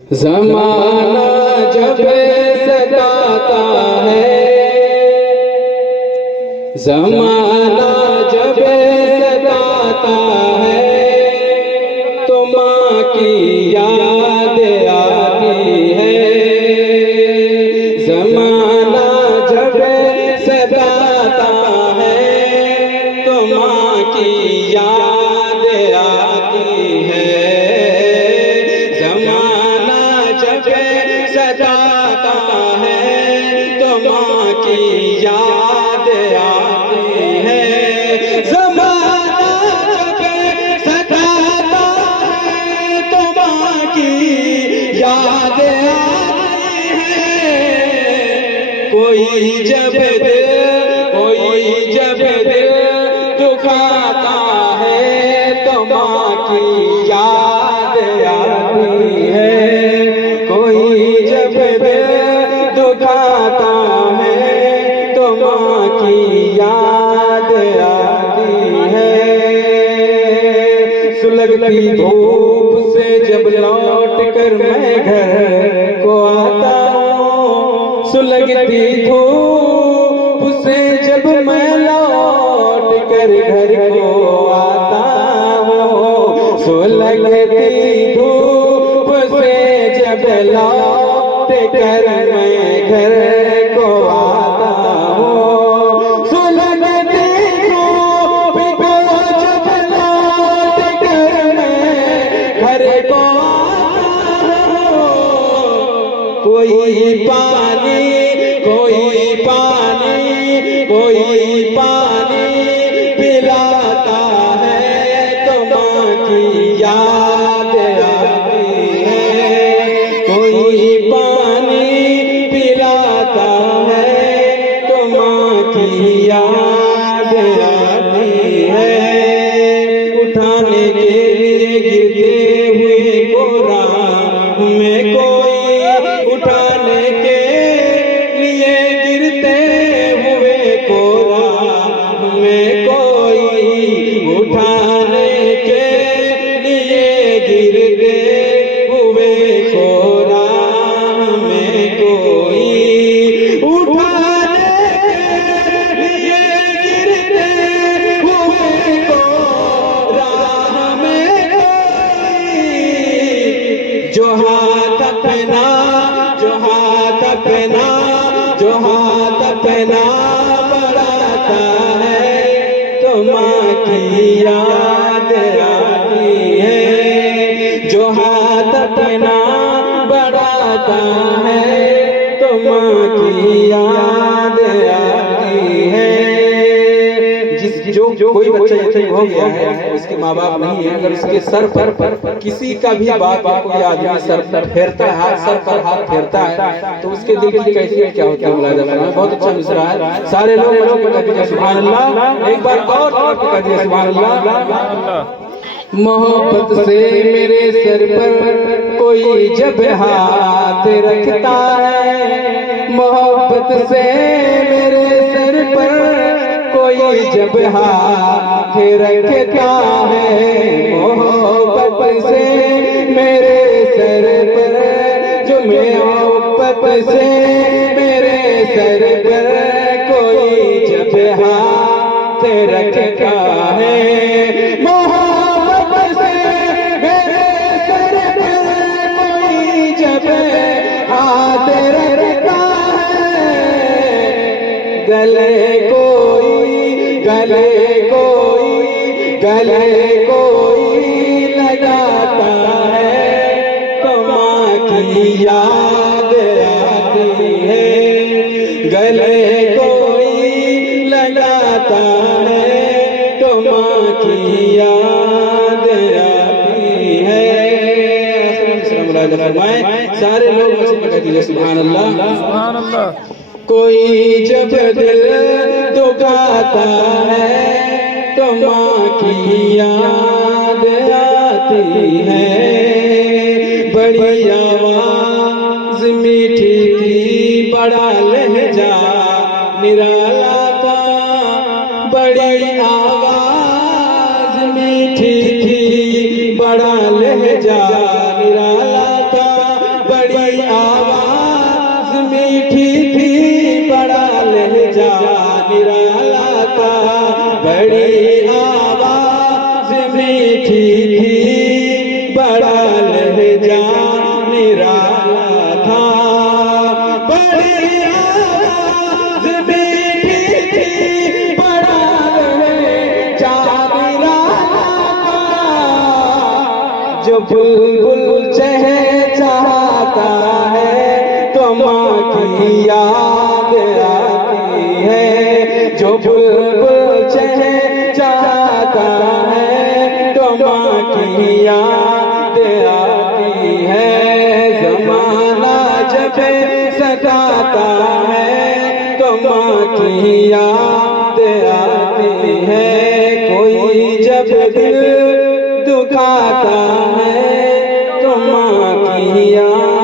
ज़माना जब सताता है, ज़माना जब सताता है, तो माँ की याद आती है। ज़माना जब सताता है, तो माँ की याद आती है। ज़माना जब सताता है, तो माँ की याद आती है। ज़माना जब सताता है, तो माँ की याद आती है। कोई जब दिल दुखाता है, तो माँ की याद आती है। कोई जब दिल दुखाता है, तो माँ की याद आती है। सुलगती धूप से जब लौट कर मैं घर को आता हूँ, सुलगती धूप से जब मैं लौट कर घर को आता हूँ, सुलगती धूप से जब लौट कर मैं घर को आता हूँ, सुलगती धूप को जब लौट कर मैं घर को आता हूँ। कोई पानी पिलाता है, तो माँ की याद आती है। कोई पानी पिलाता है, तो माँ की याद आती है। उठाने के लिए गिरते हुए को राह में कोई, उठाने के लिए गिरते हुए को राह में कोई, उठाने के लिए गिरते हुए को राह में कोई, उठाने के लिए गिरते हुए को राह में कोई, जो हाथ अपना बढ़ाता है, तो माँ की याद आती है। जो हाथ अपना बढ़ाता है, तो माँ की याद आती है। जो कोई बच्चा यतीम हो गया है, उसके माँ बाप नहीं है, अगर उसके सर पर किसी का भी बात कोई आदमी सर पर फेरता है, सर पर हाथ फेरता है, तो उसके दिल की कैफियत क्या होती है मुलाहिजा फरमाएं। बहुत अच्छा मिसरा है, सारे लोग कह दीजिए सुभान अल्लाह। एक बार और कह दीजिए सुभान अल्लाह। मोहब्बत से मेरे सर पर कोई जब हाथ रखता है, मोहब्बत से मेरे सर पर कोई जब हाथ रखता है, मोहब्बत से मेरे सर पर, जो मोहब्बत से मेरे सर पर कोई जब हाथ रखता है, मोहब्बत से मेरे सर पर कोई जब हाथ रखता है, गले कोई लगाता है, तो माँ की याद आती है। गले कोई लगाता है, तो माँ की याद आती है। सारे लोग मुझे कह दीजिए सुभान अल्लाह। कोई जब दिल दुखाता है, तो माँ की याद आती है। बड़ी आवाज मीठी थी, बड़ा लहजा निराला था, बड़ी आवाज मीठी थी, बड़ा लहजा निराला था। मेरा था, बड़ी आवाज़ मीठी थी, बड़ा लहजा मेरा था। जो बुलबुल चहचहाता है तो माँ की याद आती है। जो बुलबुल चहचहाता है तो माँ की याद आती है। ज़माना जब सताता है तो माँ की याद आती है। कोई जब दिल दुखाता है तो माँ की याद